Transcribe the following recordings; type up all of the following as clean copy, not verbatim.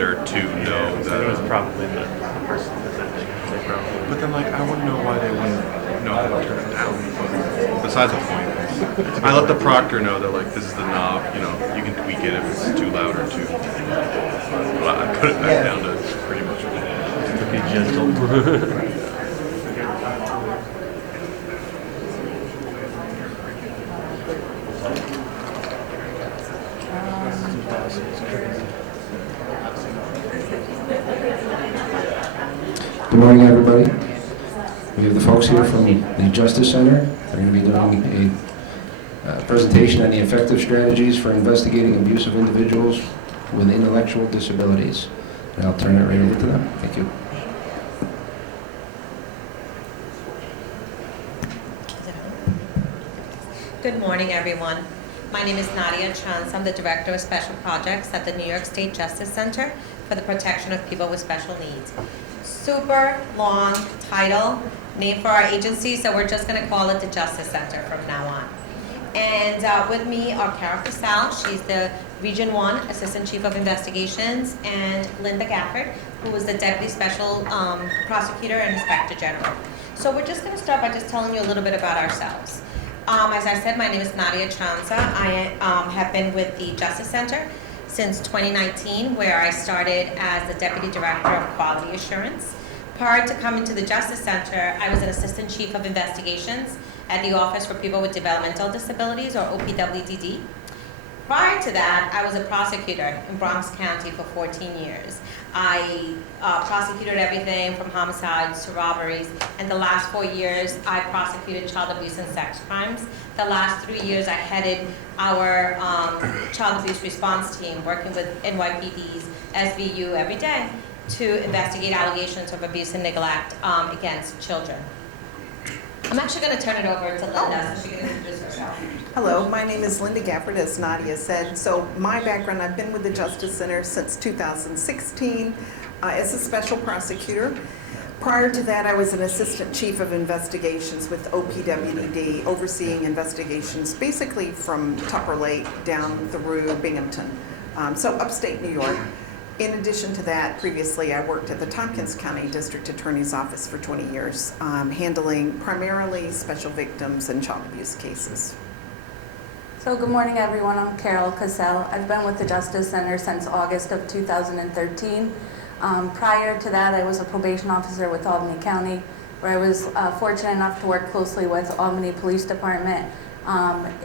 there to know It was that. probably the person presenting. They probably. But then, like, I wouldn't know why they wouldn't know how to turn it down. But besides the point, I let the proctor know that, like, this is the knob. You know, you can tweak it if it's too loud or too. But I put it back down to pretty much what it is. To be gentle. Good morning, everybody. We have the folks here from the Justice Center. They're going to be doing a presentation on the effective strategies for investigating abuse of individuals with intellectual disabilities. And I'll turn it right over to them. Thank you. Good morning, everyone. My name is Nadia Chance. I'm the Director of Special Projects at the New York State Justice Center for the Protection of People with Special Needs. Super long title, name for our agency, so we're just going to call it the Justice Center from now on. And with me are Carol Casal, she's the Region 1 Assistant Chief of Investigations, and Linda Gafford, who is the Deputy Special Prosecutor and Inspector General. So we're just going to start by just telling you a little bit about ourselves. As I said, my name is Nadia Chanza. I have been with the Justice Center since 2019, where I started as the Deputy Director of Quality Assurance. Prior to coming to the Justice Center, I was an Assistant Chief of Investigations at the Office for People with Developmental Disabilities, or OPWDD. Prior to that, I was a prosecutor in Bronx County for 14 years. I prosecuted everything from homicides to robberies, and the last 4 years I prosecuted child abuse and sex crimes. The last 3 years I headed our child abuse response team, working with NYPD's SVU every day to investigate allegations of abuse and neglect against children. I'm actually going to turn it over to Linda so she can introduce herself. Hello, my name is Linda Gafford, as Nadia said. So my background, I've been with the Justice Center since 2016 as a special prosecutor. Prior to that, I was an Assistant Chief of Investigations with OPWDD, overseeing investigations basically from Tupper Lake down through Binghamton, so upstate New York. In addition to that, previously I worked at the Tompkins County District Attorney's Office for 20 years, handling primarily special victims and child abuse cases. So good morning, everyone. I'm Carol Cassell. I've been with the Justice Center since August of 2013. Prior to that, I was a probation officer with Albany County, where I was fortunate enough to work closely with Albany Police Department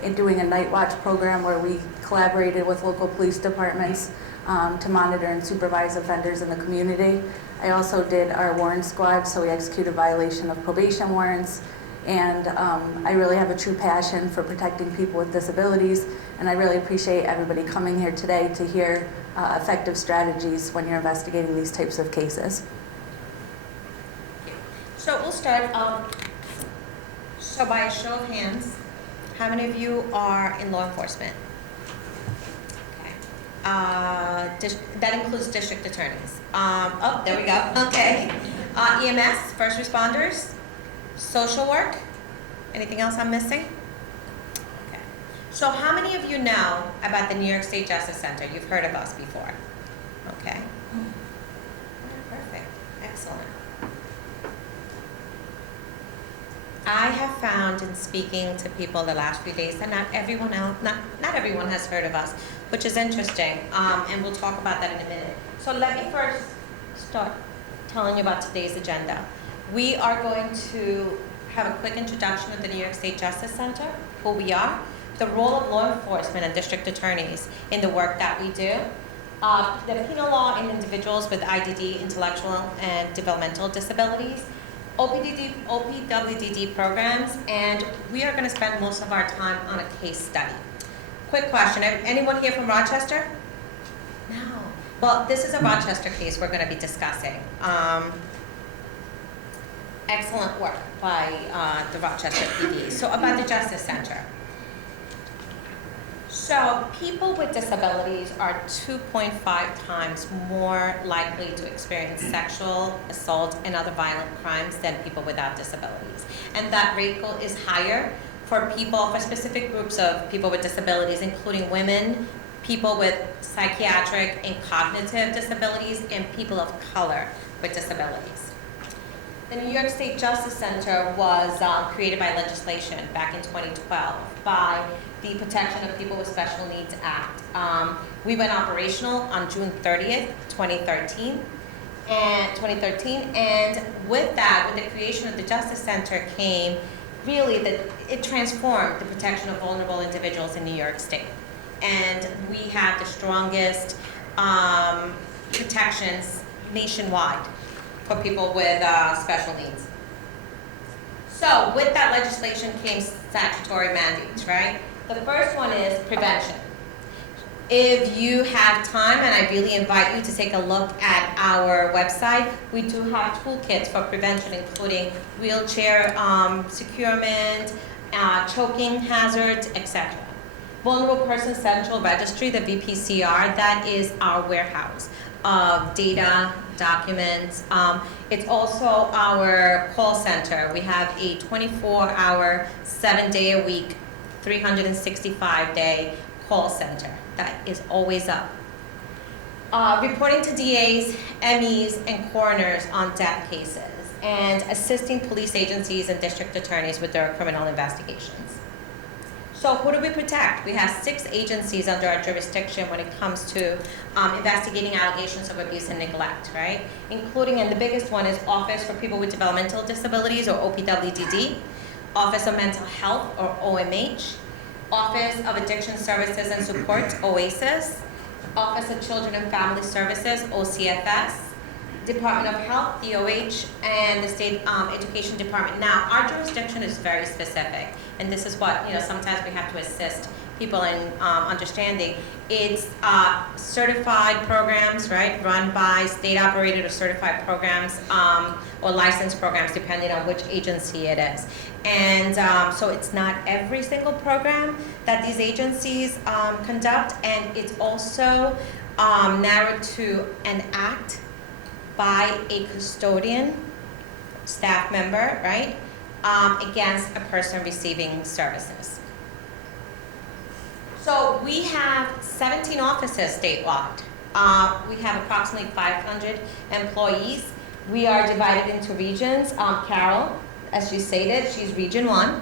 in doing a night watch program where we collaborated with local police departments to monitor and supervise offenders in the community. I also did our warrant squad, so we executed violation of probation warrants. And I really have a true passion for protecting people with disabilities, and I really appreciate everybody coming here today to hear effective strategies when you're investigating these types of cases. So we'll start. So by a show of hands, how many of you are in law enforcement? Okay. That includes district attorneys. Oh, there we go. Okay. EMS, first responders, social work. Anything else I'm missing? Okay. So how many of you know about the New York State Justice Center? You've heard of us before. Okay. Perfect. Excellent. I have found in speaking to people the last few days that not everyone has heard of us, which is interesting, and we'll talk about that in a minute. So let me first start telling you about today's agenda. We are going to have a quick introduction of the New York State Justice Center, who we are, the role of law enforcement and district attorneys in the work that we do, the penal law in individuals with IDD, intellectual and developmental disabilities, OPWDD programs, and we are going to spend most of our time on a case study. Quick question, anyone here from Rochester? No. Well, this is a Rochester case we're going to be discussing. Excellent work by the Rochester PD. So about the Justice Center. So people with disabilities are 2.5 times more likely to experience sexual assault and other violent crimes than people without disabilities. And that rate is higher for specific groups of people with disabilities, including women, people with psychiatric and cognitive disabilities, and people of color with disabilities. The New York State Justice Center was created by legislation back in 2012 by the Protection of People with Special Needs Act. We went operational on June 30th, 2013. And with that, with the creation of the Justice Center came really that it transformed the protection of vulnerable individuals in New York State. And we have the strongest protections nationwide for people with special needs. So with that legislation came statutory mandates, right? The first one is prevention. If you have time, and I really invite you to take a look at our website, we do have toolkits for prevention, including wheelchair securement, choking hazards, etc. Vulnerable Person Central Registry, the VPCR, that is our warehouse of data, documents. It's also our call center. We have a 24-hour, 7-day-a-week, 365-day call center that is always up. Reporting to DAs, MEs, and coroners on death cases, and assisting police agencies and district attorneys with their criminal investigations. So who do we protect? We have 6 agencies under our jurisdiction when it comes to investigating allegations of abuse and neglect, right? Including, and the biggest one is Office for People with Developmental Disabilities, or OPWDD, Office of Mental Health, or OMH, Office of Addiction Services and Supports, OASIS, Office of Children and Family Services, OCFS, Department of Health, DOH, and the State Education Department. Now, our jurisdiction is very specific, and this is what, sometimes we have to assist people in understanding. It's certified programs, right, run by state-operated or certified programs or licensed programs, depending on which agency it is. And so it's not every single program that these agencies conduct, and it's also narrowed to an act by a custodian, staff member, right, against a person receiving services. So we have 17 offices statewide. We have approximately 500 employees. We are divided into regions. Carol, as she stated, she's Region 1.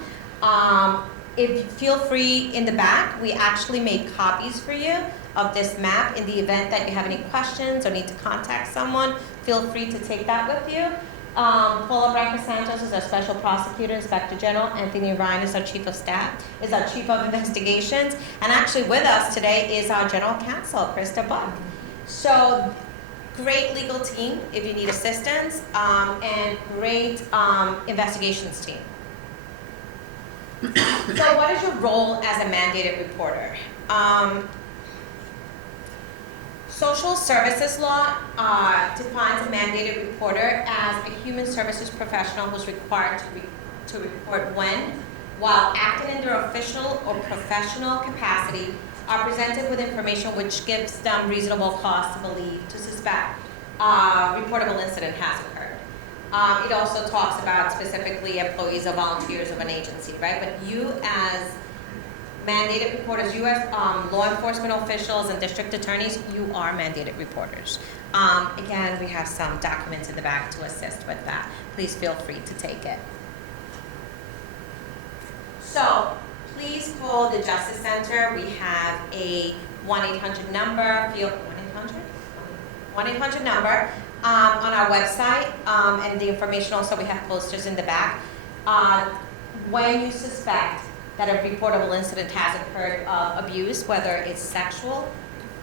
If you feel free in the back, we actually made copies for you of this map in the event that you have any questions or need to contact someone. Feel free to take that with you. Paula Branca-Santos is our Special Prosecutor, Inspector General. Anthony Ryan is our Chief of Staff, is our Chief of Investigations. And actually with us today is our General Counsel, Krista Buck. So great legal team if you need assistance, and great investigations team. So what is your role as a mandated reporter? Social services law defines a mandated reporter as a human services professional who's required to report when, while acting in their official or professional capacity, are presented with information which gives them reasonable cause to believe, to suspect a reportable incident has occurred. It also talks about specifically employees or volunteers of an agency, right? But you as mandated reporters, you as law enforcement officials and district attorneys, you are mandated reporters. Again, we have some documents in the back to assist with that. Please feel free to take it. So please call the Justice Center. We have a 1-800 number, 1-800 number on our website, and the information also, we have posters in the back. When you suspect that a reportable incident has occurred of abuse, whether it's sexual,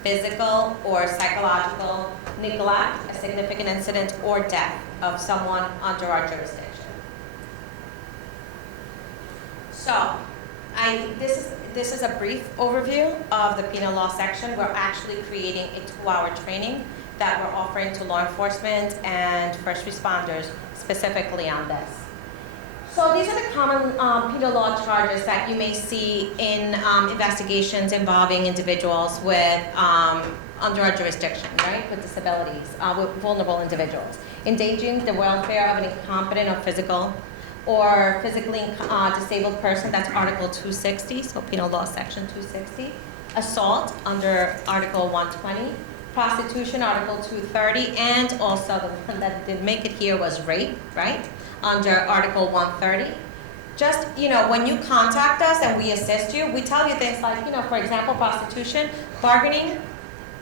physical, or psychological neglect, a significant incident, or death of someone under our jurisdiction. So, this is a brief overview of the penal law section. We're actually creating a 2-hour training that we're offering to law enforcement and first responders specifically on this. So these are the common penal law charges that you may see in investigations involving individuals with under our jurisdiction, right, with disabilities, with vulnerable individuals. Endangering the welfare of an incompetent or physically disabled person, that's Article 260, so Penal Law Section 260. assault under Article 120, prostitution, Article 230, and also the one that didn't make it here was rape, right? Under Article 130. Just, when you contact us and we assist you, we tell you things like, for example, prostitution, bargaining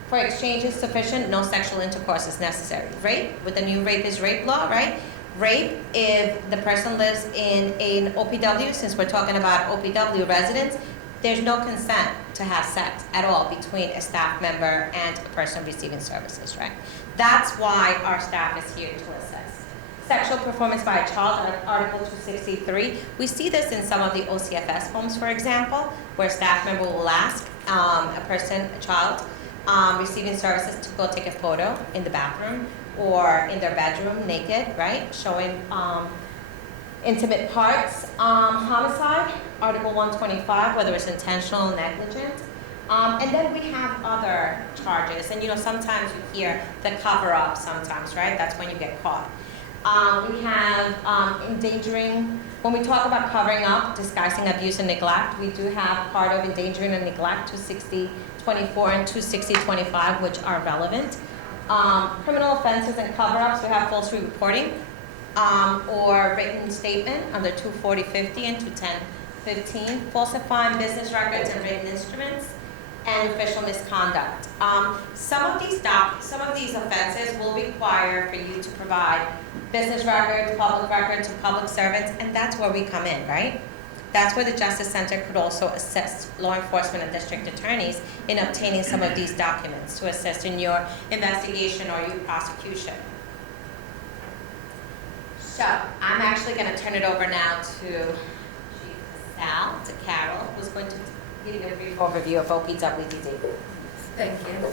for exchange is sufficient, no sexual intercourse is necessary. Rape, with the new rape is rape law, right? Rape, if the person lives in an OPW, since we're talking about OPW residents, there's no consent to have sex at all between a staff member and a person receiving services, right? That's why our staff is here to assist. Sexual performance by a child under Article 263. We see this in some of the OCFS homes, for example, where a staff member will ask a child receiving services to go take a photo in the bathroom or in their bedroom naked, right? Showing intimate parts. Homicide, Article 125, whether it's intentional or negligent. And then we have other charges. And sometimes you hear the cover up sometimes, right? That's when you get caught. We have endangering. When we talk about covering up, disguising abuse and neglect, we do have part of endangering and neglect, 260-24 and 260-25, which are relevant. Criminal offenses and cover-ups, we have false reporting or written statement under 240-50 and 210-15, falsifying business records and written instruments, and official misconduct. Some of these offenses will require for you to provide business records, public servants, and that's where we come in, right? That's where the Justice Center could also assist law enforcement and district attorneys in obtaining some of these documents to assist in your investigation or your prosecution. So I'm actually going to turn it over now to Chief Sal, to Carol, who's going to give you a brief overview of OPWDD. Thank you.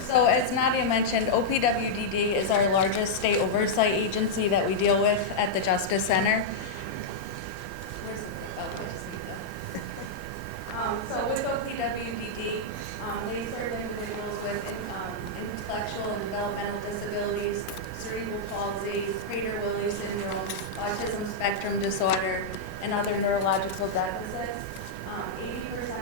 So as Nadia mentioned, OPWDD is our largest state oversight agency that we deal with at the Justice Center. So with OPWDD, they serve individuals with intellectual and developmental disabilities, cerebral palsy, Prader-Willi syndrome, autism spectrum disorder, and other neurological deficits. 80%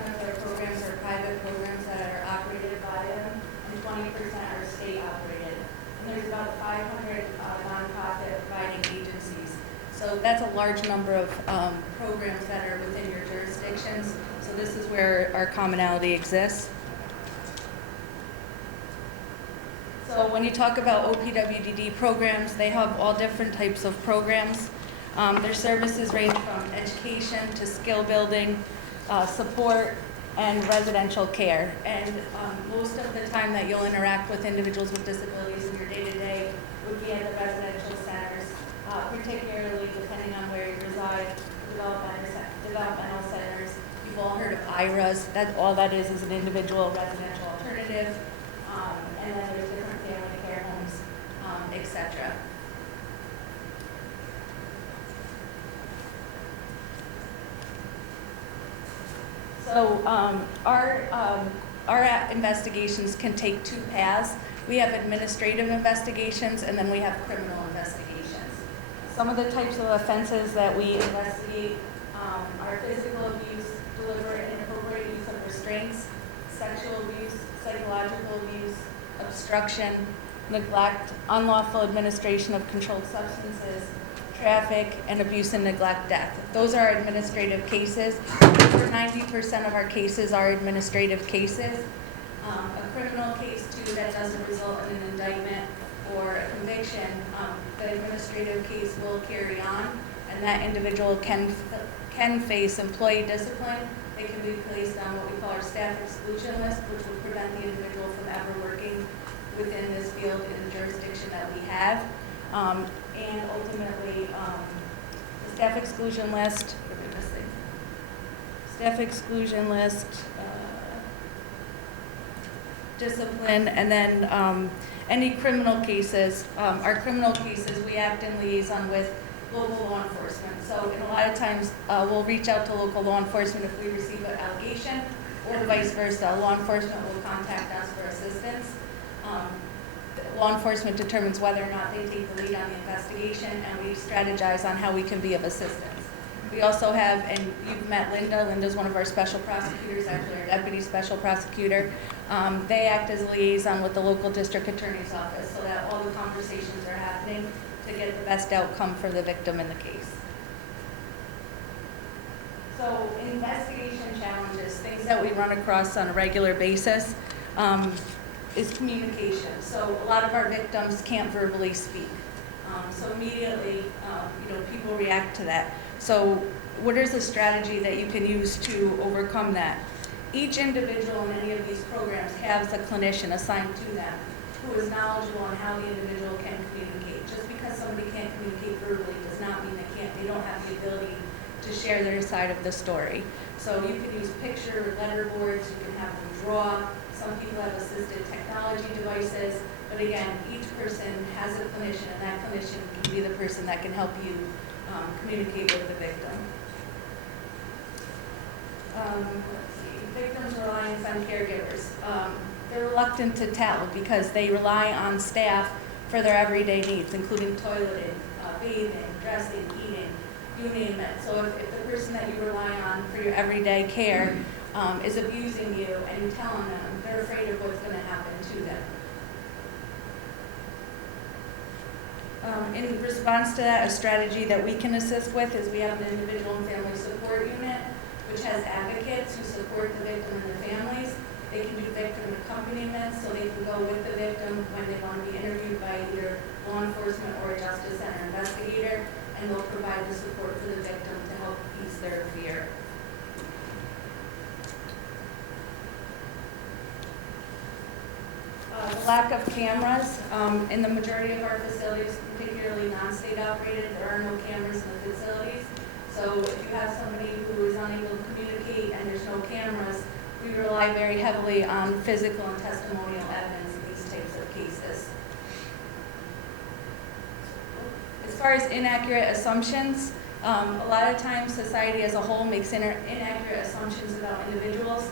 of their programs are private programs that are operated by them, and 20% are state operated. And there's about 500 nonprofit providing agencies. So that's a large number of programs that are within your jurisdictions. So this is where our commonality exists. So when you talk about OPWDD programs, they have all different types of programs. Their services range from education to skill building, support, and residential care. And most of the time that you'll interact with individuals with disabilities in your day-to-day would be at the residential centers, particularly depending on where you reside, developmental centers. You've all heard of IRAs. All that is an individual residential alternative. And then there's different family care homes, etc. So our investigations can take two paths. We have administrative investigations, and then we have criminal investigations. Some of the types of offenses that we investigate are physical abuse, deliberate and inappropriate use of restraints, sexual abuse, psychological abuse, obstruction, neglect, unlawful administration of controlled substances, traffic, and abuse and neglect death. Those are administrative cases. Over 90% of our cases are administrative cases. A criminal case, too, that doesn't result in an indictment or a conviction, the administrative case will carry on, and that individual can face employee discipline. They can be placed on what we call our staff exclusion list, which will prevent the individual from ever working within this field in the jurisdiction that we have. And ultimately, the staff exclusion list, discipline, and then any criminal cases. Our criminal cases, we act in liaison with local law enforcement. So in a lot of times, we'll reach out to local law enforcement if we receive an allegation, or vice versa. Law enforcement will contact us for assistance. Law enforcement determines whether or not they take the lead on the investigation, and we strategize on how we can be of assistance. We also have, and you've met Linda. Linda's one of our special prosecutors, actually our deputy special prosecutor. They act as a liaison with the local district attorney's office so that all the conversations are happening to get the best outcome for the victim in the case. So investigation challenges, things that we run across on a regular basis, is communication. So a lot of our victims can't verbally speak. So immediately, people react to that. So what is a strategy that you can use to overcome that? Each individual in any of these programs has a clinician assigned to them who is knowledgeable on how the individual can communicate. Just because somebody can't communicate verbally does not mean they don't have the ability to share their side of the story. So you can use picture, letter boards, you can have them draw. Some people have assisted technology devices, but again, each person has a clinician, and that clinician can be the person that can help you communicate with the victim. Let's see, victims' reliance on caregivers. They're reluctant to tell because they rely on staff for their everyday needs, including toileting, bathing, dressing, eating, you name it. So if the person that you rely on for your everyday care is abusing you and you're telling them, they're afraid of what's going to happen to them. In response to that, a strategy that we can assist with is we have an individual and family support unit, which has advocates who support the victim and the families. They can do victim accompaniment, so they can go with the victim when they want to be interviewed by either law enforcement or a justice center investigator, and they'll provide the support for the victim to help ease their fear. The lack of cameras in the majority of our facilities, particularly non-state operated, there are no cameras in the facilities. So if you have somebody who is unable to communicate and there's no cameras, we rely very heavily on physical and testimonial evidence in these types of cases. As far as inaccurate assumptions, a lot of times society as a whole makes inaccurate assumptions about individuals.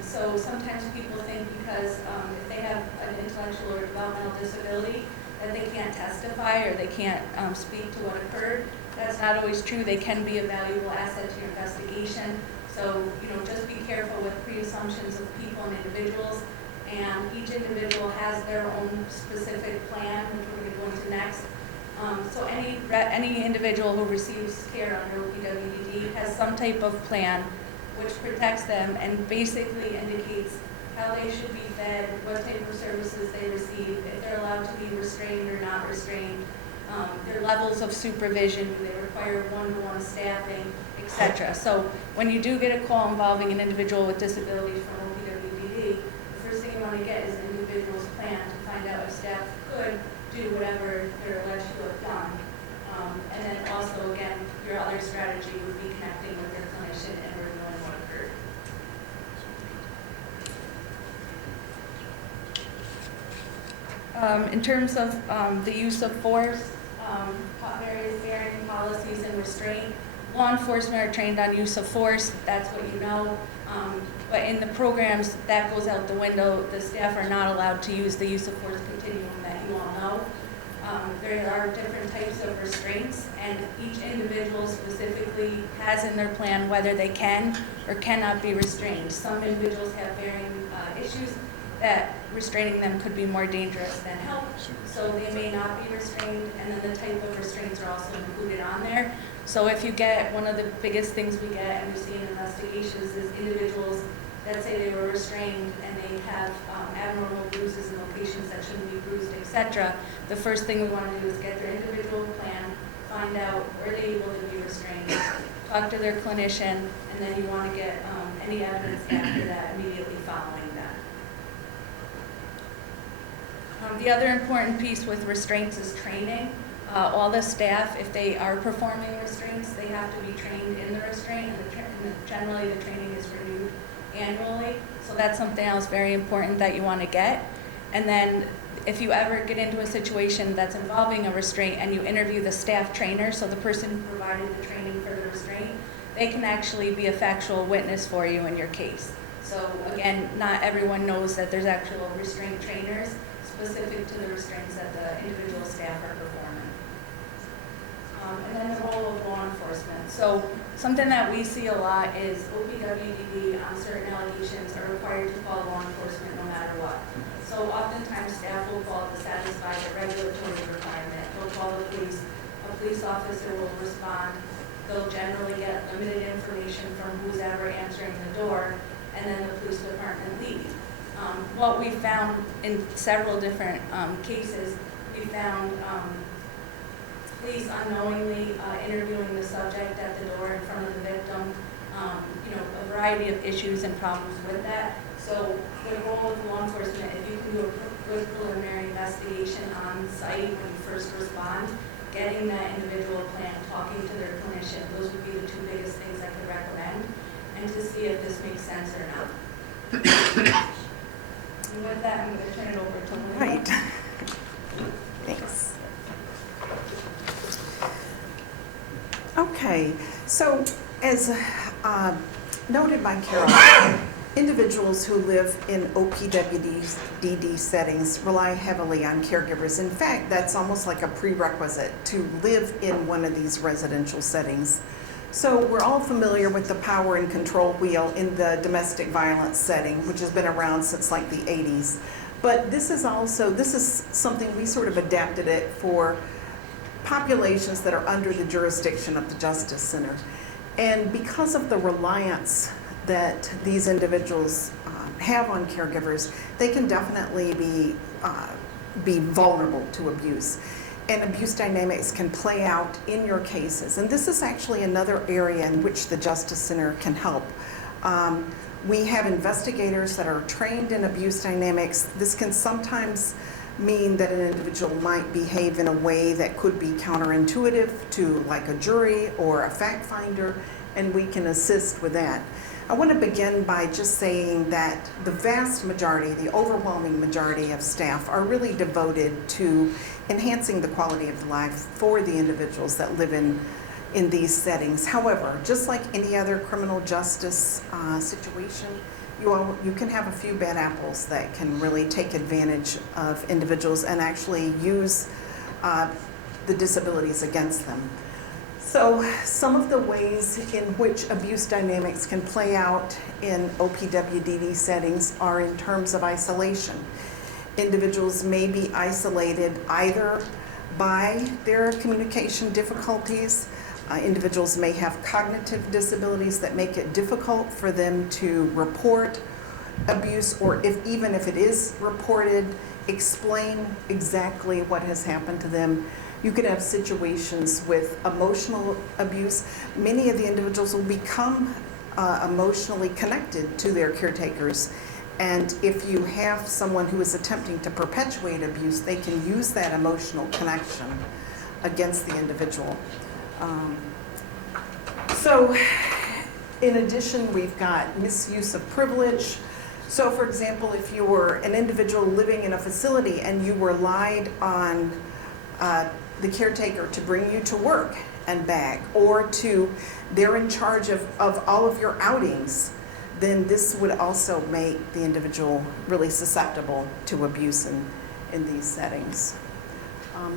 So sometimes people think because if they have an intellectual or developmental disability that they can't testify or they can't speak to what occurred. That's not always true. They can be a valuable asset to your investigation. So, just be careful with pre-assumptions of people and individuals. And each individual has their own specific plan, which we're going to go into next. So any individual who receives care under OPWDD has some type of plan which protects them and basically indicates how they should be fed, what type of services they receive, if they're allowed to be restrained or not restrained, their levels of supervision, do they require one-to-one staffing, etc. So when you do get a call involving an individual with disabilities from OPWDD, the first thing you want to get is an individual's plan to find out if staff could do whatever they're alleged to have done. And then also, again, your other strategy would be connecting with your clinician and reviewing what occurred. In terms of the use of force, various varying policies and restraint, law enforcement are trained on use of force, that's what you know. But in the programs, that goes out the window. The staff are not allowed to use the use of force continuum that you all know. There are different types of restraints, and each individual specifically has in their plan whether they can or cannot be restrained. Some individuals have varying issues that restraining them could be more dangerous than help, so they may not be restrained, and then the type of restraints are also included on there. So if you get, one of the biggest things we get and we see in investigations is individuals that say they were restrained and they have abnormal bruises in locations that shouldn't be bruised, etc. The first thing we want to do is get their individual plan, find out were they able to be restrained, talk to their clinician, and then you want to get any evidence after that immediately following that. The other important piece with restraints is training. All the staff, if they are performing restraints, they have to be trained in the restraint, and generally the training is renewed annually. So that's something else very important that you want to get. And then if you ever get into a situation that's involving a restraint and you interview the staff trainer, so the person who provided the training for the restraint, they can actually be a factual witness for you in your case. So again, not everyone knows that there's actual restraint trainers specific to the restraints that the individual staff are performing. And then the role of law enforcement. So something that we see a lot is OPWDD on certain allegations are required to call law enforcement no matter what. So oftentimes staff will call to satisfy the regulatory requirement. They'll call the police. A police officer will respond. They'll generally get limited information from who's ever answering the door, and then the police department leaves. What we found in several different cases, we found police unknowingly interviewing the subject at the door in front of the victim, a variety of issues and problems with that. So the role of law enforcement, if you can do a good preliminary investigation on site when you first respond, getting that individual plan, talking to their clinician, those would be the two biggest things I could recommend, and to see if this makes sense or not. And with that, I'm going to turn it over to Linda. Right. Thanks. Okay, so as noted by Carol, individuals who live in OPWDD settings rely heavily on caregivers. In fact, that's almost like a prerequisite to live in one of these residential settings. So we're all familiar with the power and control wheel in the domestic violence setting, which has been around since like the 80s. But this is something we sort of adapted it for populations that are under the jurisdiction of the Justice Center. And because of the reliance that these individuals have on caregivers, they can definitely be vulnerable to abuse. And abuse dynamics can play out in your cases. And this is actually another area in which the Justice Center can help. We have investigators that are trained in abuse dynamics. This can sometimes mean that an individual might behave in a way that could be counterintuitive to like a jury or a fact finder, and we can assist with that. I want to begin by just saying that the vast majority, the overwhelming majority of staff are really devoted to enhancing the quality of life for the individuals that live in these settings. However, just like any other criminal justice situation, you can have a few bad apples that can really take advantage of individuals and actually use the disabilities against them. So some of the ways in which abuse dynamics can play out in OPWDD settings are in terms of isolation. Individuals may be isolated either by their communication difficulties. Individuals may have cognitive disabilities that make it difficult for them to report abuse, or even if it is reported, explain exactly what has happened to them. You could have situations with emotional abuse. Many of the individuals will become emotionally connected to their caretakers. And if you have someone who is attempting to perpetuate abuse, they can use that emotional connection against the individual. So in addition, we've got misuse of privilege. So for example, if you were an individual living in a facility and you relied on the caretaker to bring you to work and back, or they're in charge of all of your outings, then this would also make the individual really susceptible to abuse in these settings.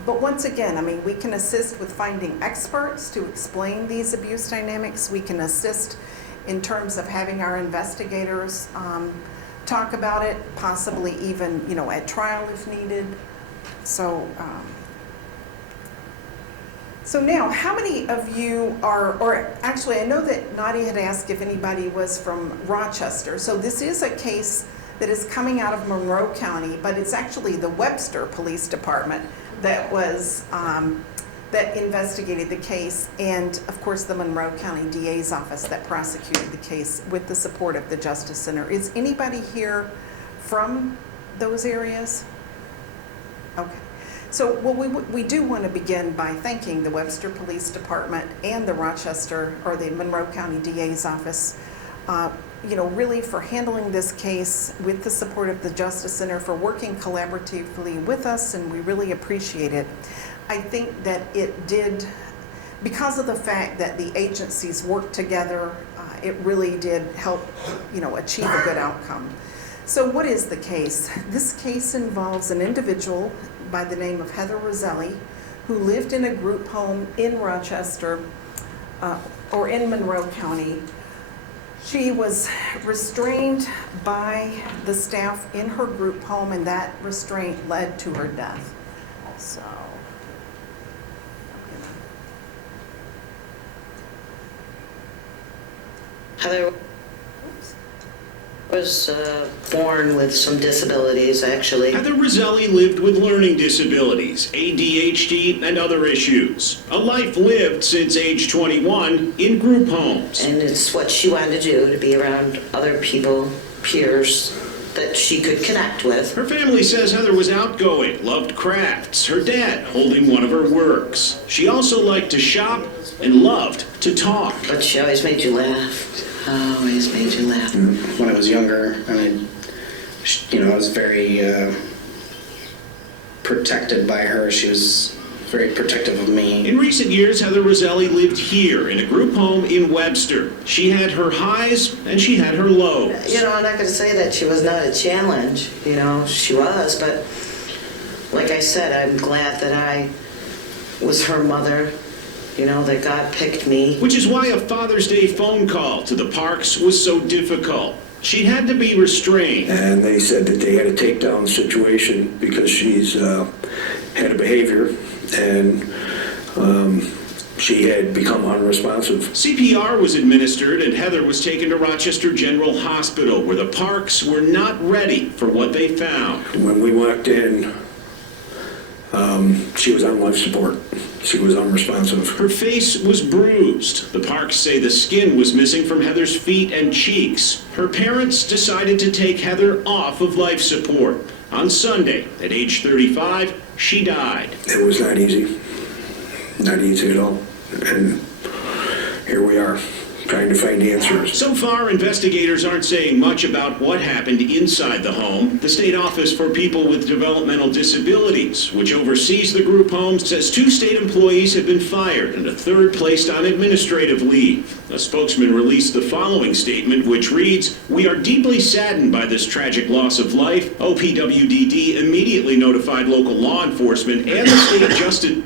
But once again, I mean, we can assist with finding experts to explain these abuse dynamics. We can assist in terms of having our investigators talk about it, possibly even, at trial if needed. So now, how many of you or actually I know that Nadia had asked if anybody was from Rochester. So this is a case that is coming out of Monroe County, but it's actually the Webster Police Department that was, that investigated the case, and of course the Monroe County DA's office that prosecuted the case with the support of the Justice Center. Is anybody here from those areas? Okay. So, well, we do want to begin by thanking the Webster Police Department and the Rochester, or the Monroe County DA's office, really for handling this case with the support of the Justice Center, for working collaboratively with us, and we really appreciate it. I think that it did, because of the fact that the agencies worked together, it really did help, achieve a good outcome. So what is the case? This case involves an individual by the name of Heather Roselli, who lived in a group home in Rochester or in Monroe County. She was restrained by the staff in her group home, and that restraint led to her death. So, Heather was born with some disabilities, actually. Heather Roselli lived with learning disabilities, ADHD, and other issues. A life lived since age 21 in group homes. And it's what she wanted to do, to be around other people, peers, that she could connect with. Her family says Heather was outgoing, loved crafts, her dad holding one of her works. She also liked to shop and loved to talk. But she always made you laugh. Always made you laugh. When I was younger, I was very protected by her. She was very protective of me. In recent years, Heather Roselli lived here in a group home in Webster. She had her highs and she had her lows. I'm not going to say that she was not a challenge. She was, but like I said, I'm glad that I was her mother. That God picked me. Which is why a Father's Day phone call to the Parks was so difficult. She had to be restrained. And they said that they had to take down the situation because she's had a behavior and she had become unresponsive. CPR was administered and Heather was taken to Rochester General Hospital, where the Parks were not ready for what they found. When we walked in, she was on life support. She was unresponsive. Her face was bruised. The Parks say the skin was missing from Heather's feet and cheeks. Her parents decided to take Heather off of life support. On Sunday, at age 35, she died. It was not easy. Not easy at all. And here we are, trying to find answers. So far, investigators aren't saying much about what happened inside the home. The State Office for People with Developmental Disabilities, which oversees the group homes, says 2 state employees have been fired and a 3rd placed on administrative leave. A spokesman released the following statement, which reads, "We are deeply saddened by this tragic loss of life. OPWDD immediately notified local law enforcement and the State Justice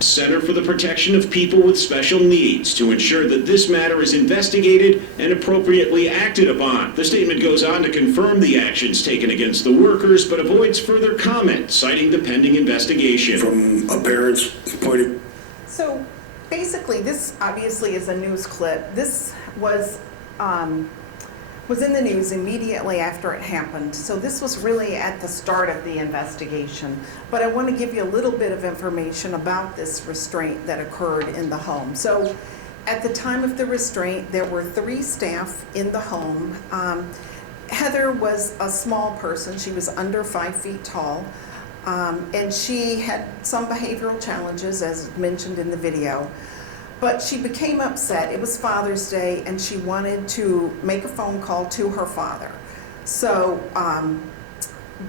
Center for the Protection of People with Special Needs to ensure that this matter is investigated and appropriately acted upon." The statement goes on to confirm the actions taken against the workers, but avoids further comment, citing the pending investigation. From a parent's point of view. So basically, this obviously is a news clip. This was in the news immediately after it happened. So this was really at the start of the investigation. But I want to give you a little bit of information about this restraint that occurred in the home. So at the time of the restraint, there were 3 staff in the home. Heather was a small person. She was under 5 feet tall. And she had some behavioral challenges, as mentioned in the video. But she became upset. It was Father's Day, and she wanted to make a phone call to her father. So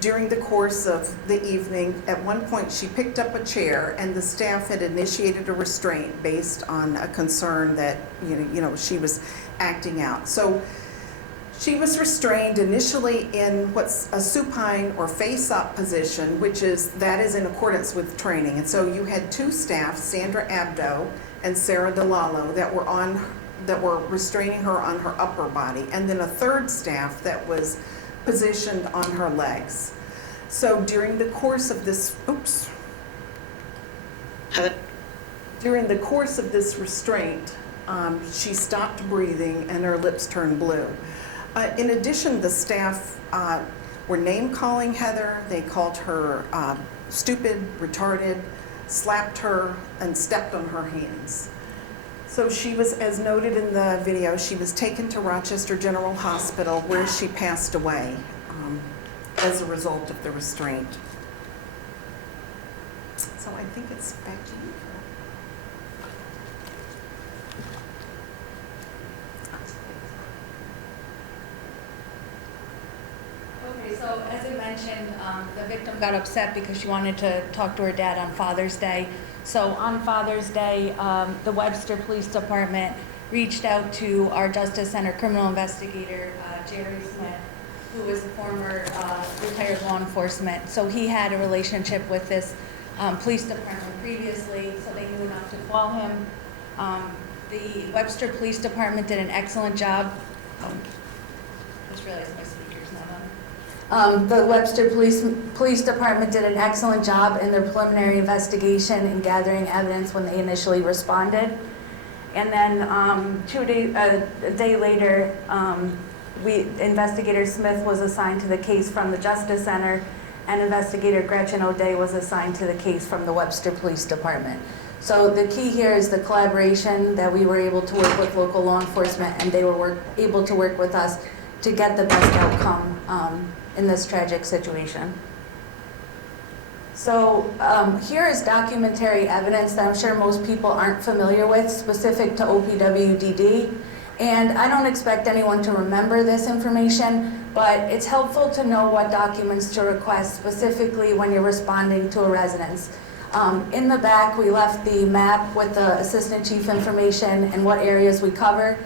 during the course of the evening, at one point she picked up a chair, and the staff had initiated a restraint based on a concern that she was acting out. So she was restrained initially in what's a supine or face-up position, that is in accordance with training. And so you had 2 staff, Sandra Abdo and Sarah DeLallo, that were restraining her on her upper body, and then a 3rd staff that was positioned on her legs. So during the course of this, restraint, she stopped breathing and her lips turned blue. In addition, the staff were name-calling Heather. They called her stupid, retarded, slapped her, and stepped on her hands. So she was, as noted in the video, she was taken to Rochester General Hospital, where she passed away as a result of the restraint. So I think it's back to you. Okay, so as I mentioned, the victim got upset because she wanted to talk to her dad on Father's Day. So on Father's Day, the Webster Police Department reached out to our Justice Center criminal investigator, Jerry Smith, who was a former retired law enforcement. So he had a relationship with this police department previously, so they knew enough to call him. The Webster Police Department did an excellent job. Just realized my speaker's not on. The Webster Police Department did an excellent job in their preliminary investigation and gathering evidence when they initially responded. And then a day later, Investigator Smith was assigned to the case from the Justice Center, and Investigator Gretchen O'Day was assigned to the case from the Webster Police Department. So the key here is the collaboration, that we were able to work with local law enforcement, and they were able to work with us to get the best outcome in this tragic situation. So here is documentary evidence that I'm sure most people aren't familiar with, specific to OPWDD. And I don't expect anyone to remember this information, but it's helpful to know what documents to request, specifically when you're responding to a residence. In the back, we left the map with the assistant chief information and what areas we cover.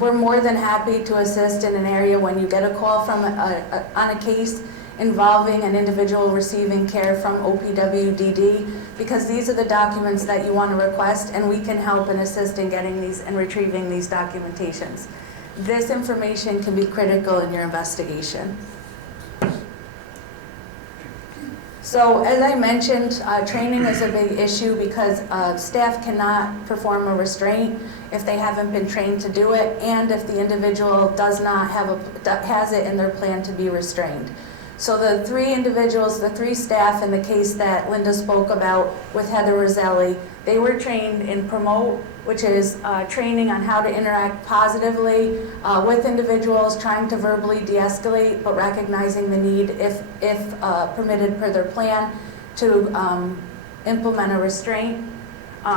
We're more than happy to assist in an area when you get a call from on a case involving an individual receiving care from OPWDD, because these are the documents that you want to request, and we can help and assist in getting these and retrieving these documentations. This information can be critical in your investigation. So as I mentioned, training is a big issue because staff cannot perform a restraint if they haven't been trained to do it, and if the individual does not has it in their plan to be restrained. So the three individuals, the three staff in the case that Linda spoke about with Heather Roselli, they were trained in PROMOTE, which is training on how to interact positively with individuals, trying to verbally de-escalate, but recognizing the need, if permitted per their plan, to implement a restraint.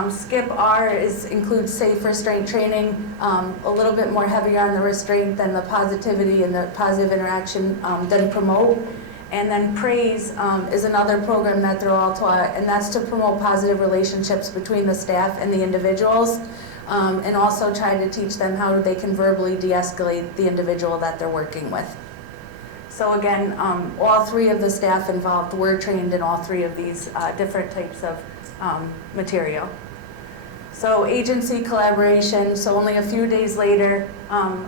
SKIP-R includes safe restraint training, a little bit more heavier on the restraint than the positivity and the positive interaction than PROMOTE. And then PRAISE is another program that they're all taught, and that's to promote positive relationships between the staff and the individuals, and also try to teach them how they can verbally de-escalate the individual that they're working with. So again, all three of the staff involved were trained in all three of these different types of material. So agency collaboration, so only a few days later,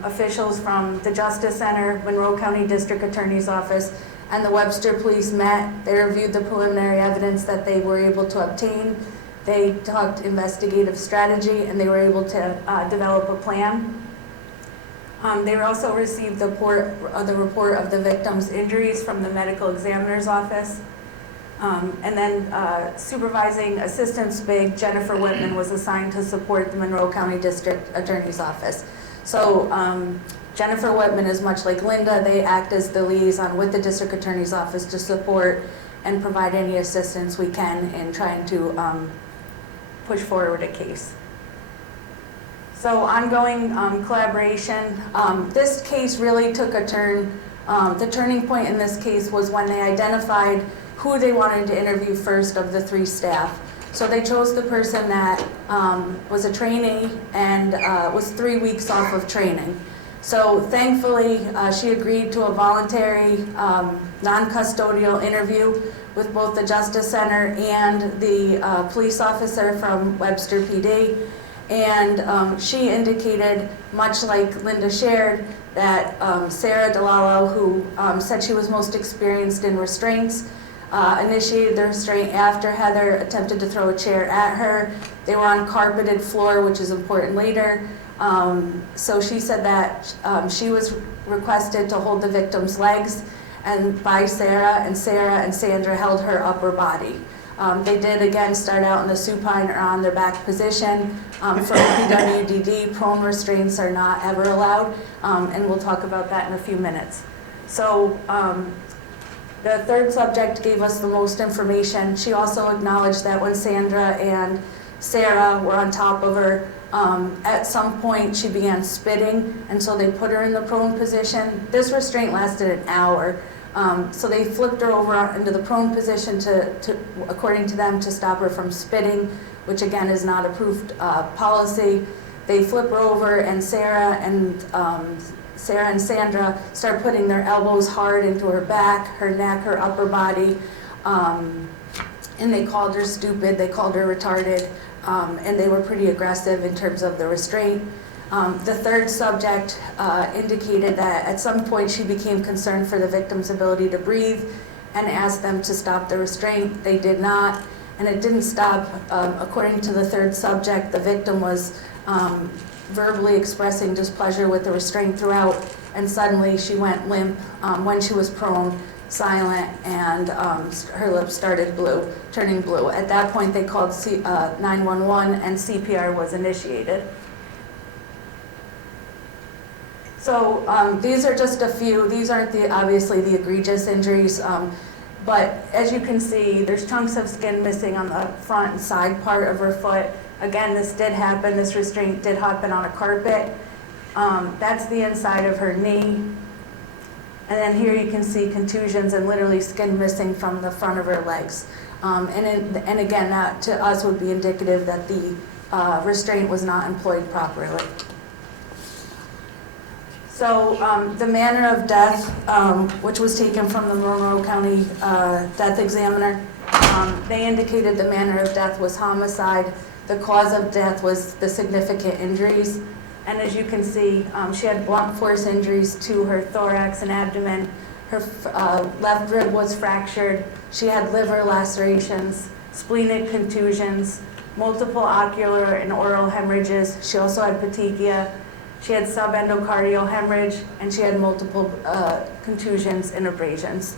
officials from the Justice Center, Monroe County District Attorney's Office, and the Webster Police met. They reviewed the preliminary evidence that they were able to obtain. They talked investigative strategy, and they were able to develop a plan. They also received the report of the victim's injuries from the medical examiner's office. And then supervising assistant SPIG, Jennifer Whitman, was assigned to support the Monroe County District Attorney's Office. So Jennifer Whitman is much like Linda. They act as the liaison with the District Attorney's Office to support and provide any assistance we can in trying to push forward a case. So ongoing collaboration. This case really took a turn. The turning point in this case was when they identified who they wanted to interview first of the three staff. So they chose the person that was a trainee and was 3 weeks off of training. So thankfully, she agreed to a voluntary, non-custodial interview with both the Justice Center and the police officer from Webster PD. And she indicated, much like Linda shared, that Sarah DeLallo, who said she was most experienced in restraints, initiated the restraint after Heather attempted to throw a chair at her. They were on carpeted floor, which is important later. So she said that she was requested to hold the victim's legs and by Sarah, and Sandra held her upper body. They did again start out in the supine or on their back position. For OPWDD, prone restraints are not ever allowed, and we'll talk about that in a few minutes. So the third subject gave us the most information. She also acknowledged that when Sandra and Sarah were on top of her, at some point she began spitting, and so they put her in the prone position. This restraint lasted an hour. So they flipped her over into the prone position to according to them, to stop her from spitting, which again is not approved policy. They flip her over, and Sarah and Sandra start putting their elbows hard into her back, her neck, her upper body, and they called her stupid, they called her retarded. and they were pretty aggressive in terms of the restraint. The third subject indicated that at some point she became concerned for the victim's ability to breathe and asked them to stop the restraint. They did not, and it didn't stop. According to the third subject, the victim was verbally expressing displeasure with the restraint throughout, and suddenly she went limp when she was prone, silent, and her lips started turning blue. At that point, they called 911 and CPR was initiated. So these are just a few. These aren't obviously the egregious injuries, but as you can see, there's chunks of skin missing on the front and side part of her foot. Again, this did happen. This restraint did happen on a carpet. That's the inside of her knee. And then here you can see contusions and literally skin missing from the front of her legs. And again, that to us would be indicative that the restraint was not employed properly. So the manner of death, which was taken from the Monroe County Death Examiner, they indicated the manner of death was homicide. The cause of death was the significant injuries. And as you can see, she had blunt force injuries to her thorax and abdomen. Her left rib was fractured. She had liver lacerations, splenic contusions, multiple ocular and oral hemorrhages. She also had petechiae. She had subendocardial hemorrhage, and she had multiple contusions and abrasions.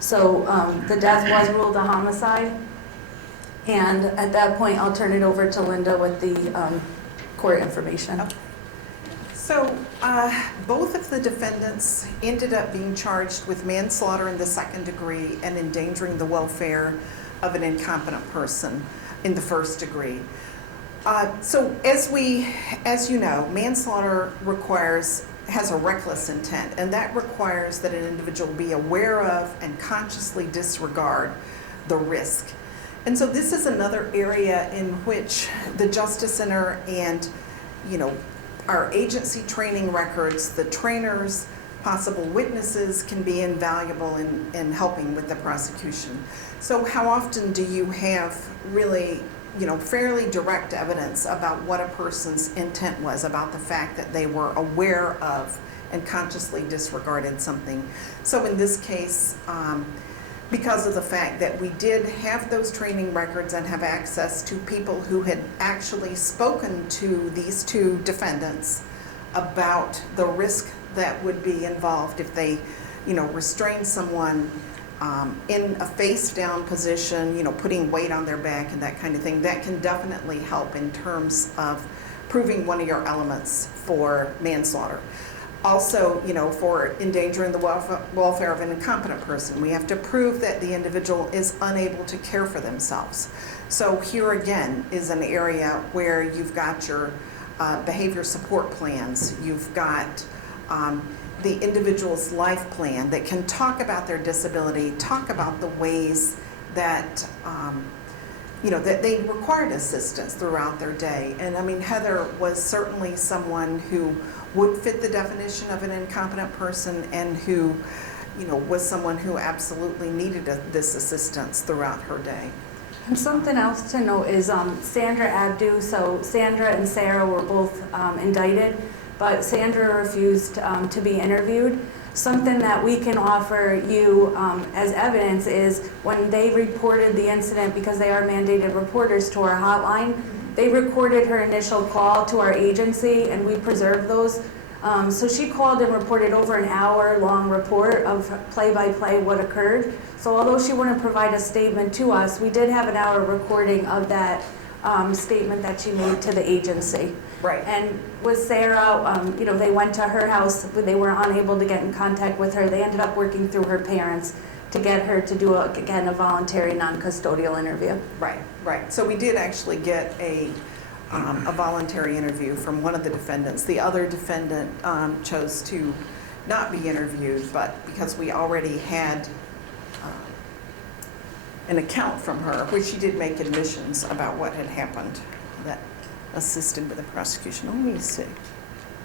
So the death was ruled a homicide. And at that point, I'll turn it over to Linda with the court information. Okay. So both of the defendants ended up being charged with manslaughter in the second degree and endangering the welfare of an incompetent person in the first degree. So as you know, manslaughter has a reckless intent, and that requires that an individual be aware of and consciously disregard the risk. And so this is another area in which the Justice Center and, our agency training records, the trainers, possible witnesses can be invaluable in helping with the prosecution. So how often do you have really fairly direct evidence about what a person's intent was, about the fact that they were aware of and consciously disregarded something? So in this case, because of the fact that we did have those training records and have access to people who had actually spoken to these two defendants about the risk that would be involved if they, restrained someone in a face-down position, putting weight on their back and that kind of thing, that can definitely help in terms of proving one of your elements for manslaughter. Also, for endangering the welfare of an incompetent person, we have to prove that the individual is unable to care for themselves. So here again is an area where you've got your behavior support plans, you've got the individual's life plan that can talk about their disability, talk about the ways that that they required assistance throughout their day. And I mean, Heather was certainly someone who would fit the definition of an incompetent person and who, was someone who absolutely needed this assistance throughout her day. And something else to note is Sandra Abdu. So Sandra and Sarah were both indicted, but Sandra refused to be interviewed. Something that we can offer you as evidence is when they reported the incident, because they are mandated reporters to our hotline, they recorded her initial call to our agency and we preserved those. So she called and reported over an hour-long report of play-by-play what occurred. So although she wouldn't provide a statement to us, we did have an hour recording of that statement that she made to the agency. Right. And with Sarah, they went to her house, but they were unable to get in contact with her. They ended up working through her parents to get her to do, a voluntary non-custodial interview. Right, right. So we did actually get a voluntary interview from one of the defendants. The other defendant chose to not be interviewed, but because we already had an account from her, which she did make admissions about what had happened, that assisted with the prosecution. Let me see.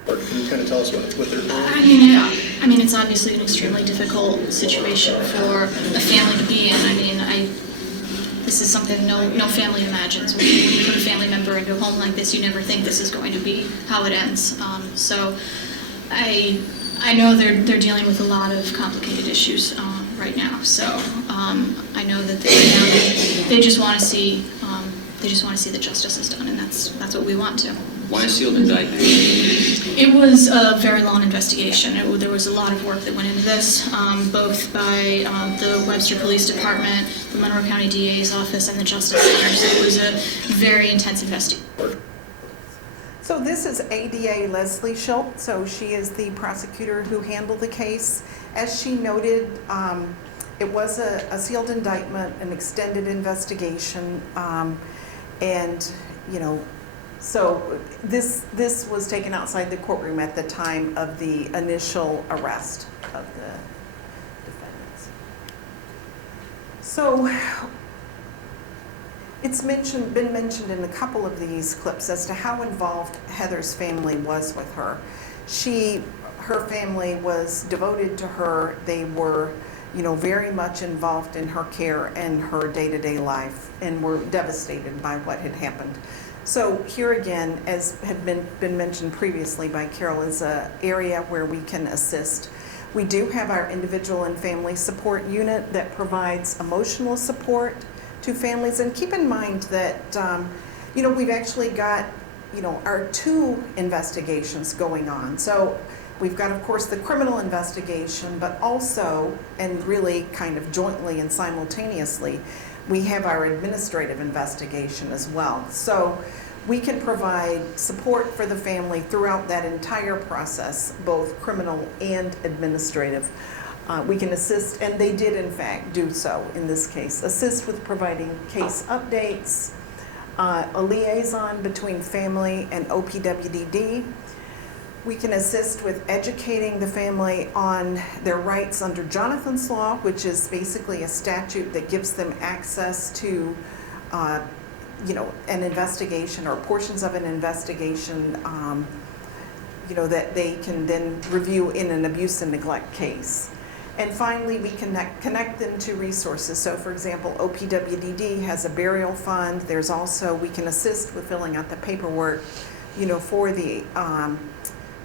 Or can you kind of tell us what they're doing? I mean, it's obviously an extremely difficult situation for a family to be in. I mean, this is something no family imagines. When you put a family member into a home like this, you never think this is going to be how it ends. So I know they're dealing with a lot of complicated issues right now. So I know that right now they just want to see that justice is done, and that's what we want to. Why a sealed indictment? It was a very long investigation. There was a lot of work that went into this, both by the Webster Police Department, the Monroe County DA's office, and the Justice Center. So it was a very intense investigation. So this is ADA Leslie Schultz. So she is the prosecutor who handled the case. As she noted, it was a sealed indictment, an extended investigation, and so this was taken outside the courtroom at the time of the initial arrest of the defendants. So it's been mentioned in a couple of these clips as to how involved Heather's family was with her. Her family was devoted to her. They were, very much involved in her care and her day-to-day life, and were devastated by what had happened. So here again, as had been mentioned previously by Carol, is an area where we can assist. We do have our individual and family support unit that provides emotional support to families. And keep in mind that, we've actually got, our 2 investigations going on. So we've got, of course, the criminal investigation, but also, and really kind of jointly and simultaneously, we have our administrative investigation as well. So we can provide support for the family throughout that entire process, both criminal and administrative. We can assist, and they did in fact do so in this case, assist with providing case updates, a liaison between family and OPWDD. We can assist with educating the family on their rights under Jonathan's Law, which is basically a statute that gives them access to, an investigation or portions of an investigation, that they can then review in an abuse and neglect case. And finally, we connect them to resources. So for example, OPWDD has a burial fund. There's also, we can assist with filling out the paperwork,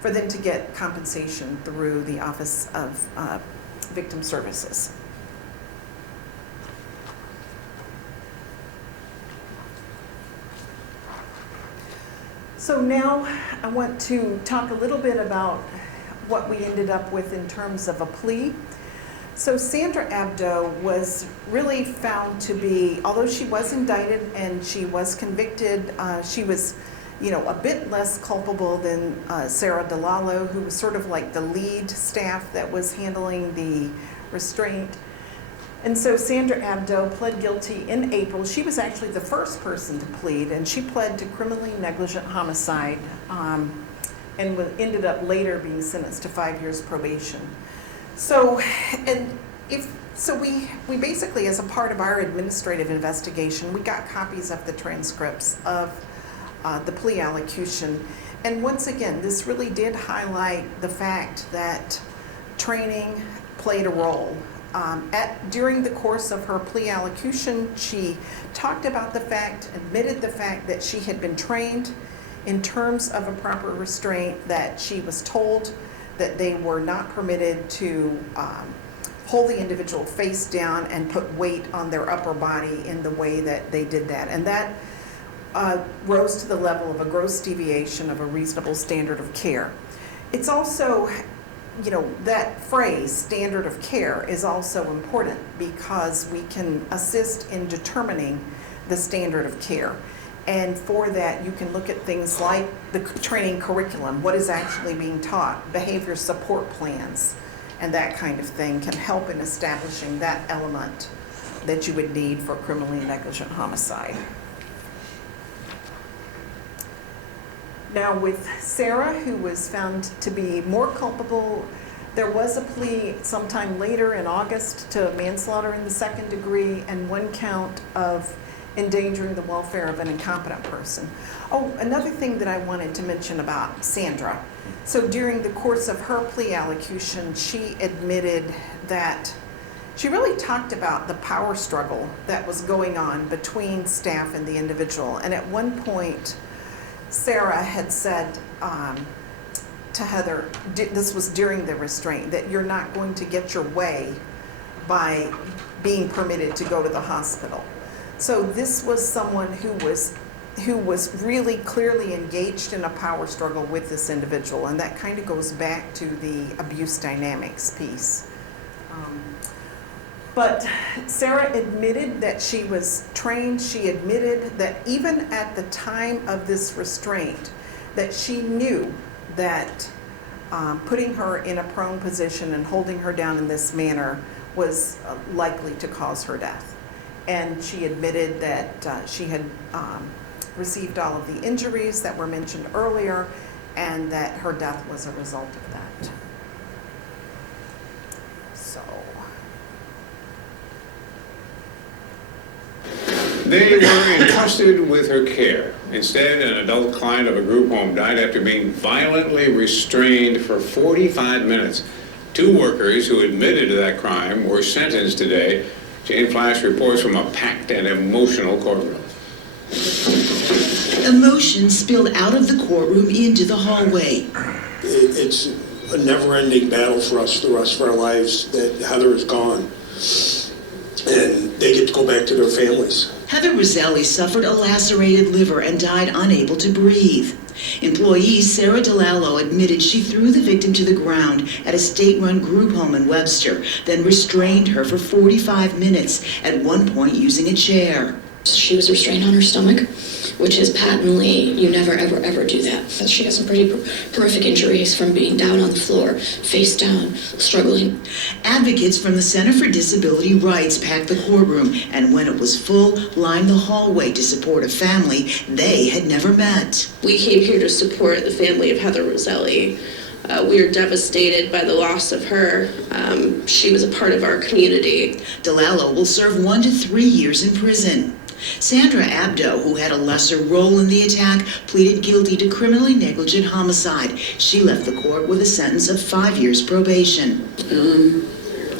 for them to get compensation through the Office of Victim Services. So now I want to talk a little bit about what we ended up with in terms of a plea. So Sandra Abdo was really found to be, although she was indicted and she was convicted, she was a bit less culpable than Sarah DeLallo, who was sort of like the lead staff that was handling the restraint. And so Sandra Abdo pled guilty in April. She was actually the first person to plead, and she pled to criminally negligent homicide, and ended up later being sentenced to 5 years probation. So, we basically, as a part of our administrative investigation, we got copies of the transcripts of the plea allocution. And once again, this really did highlight the fact that training played a role. During the course of her plea allocution, she talked about admitted the fact that she had been trained in terms of a proper restraint, that she was told that they were not permitted to hold the individual face down and put weight on their upper body in the way that they did that. And that rose to the level of a gross deviation of a reasonable standard of care. It's also, that phrase, standard of care, is also important because we can assist in determining the standard of care. And for that, you can look at things like the training curriculum, what is actually being taught, behavior support plans, and that kind of thing can help in establishing that element that you would need for criminally negligent homicide. Now with Sarah, who was found to be more culpable, there was a plea sometime later in August to manslaughter in the second degree and 1 count of endangering the welfare of an incompetent person. Oh, another thing that I wanted to mention about Sandra. So during the course of her plea allocution, she admitted that she really talked about the power struggle that was going on between staff and the individual. And at one point, Sarah had said to Heather, this was during the restraint, that you're not going to get your way by being permitted to go to the hospital. So this was someone who was really clearly engaged in a power struggle with this individual, and that kind of goes back to the abuse dynamics piece. But Sarah admitted that she was trained. She admitted that even at the time of this restraint, that she knew that putting her in a prone position and holding her down in this manner was likely to cause her death. And she admitted that she had received all of the injuries that were mentioned earlier, and that her death was a result of that. So. They were entrusted with her care. Instead, an adult client of a group home died after being violently restrained for 45 minutes. 2 workers who admitted to that crime were sentenced today. Jane Flash reports from a packed and emotional courtroom. Emotion spilled out of the courtroom into the hallway. It's a never-ending battle for us the rest of our lives that Heather is gone. And they get to go back to their families. Heather Roselli suffered a lacerated liver and died unable to breathe. Employee Sarah DeLallo admitted she threw the victim to the ground at a state-run group home in Webster, then restrained her for 45 minutes, at one point using a chair. She was restrained on her stomach, which is patently, you never, ever, ever do that. She has some pretty horrific injuries from being down on the floor, face down, struggling. Advocates from the Center for Disability Rights packed the courtroom, and when it was full, lined the hallway to support a family they had never met. We came here to support the family of Heather Roselli. We are devastated by the loss of her. She was a part of our community. DeLallo will serve 1 to 3 years in prison. Sandra Abdo, who had a lesser role in the attack, pleaded guilty to criminally negligent homicide. She left the court with a sentence of 5 years probation.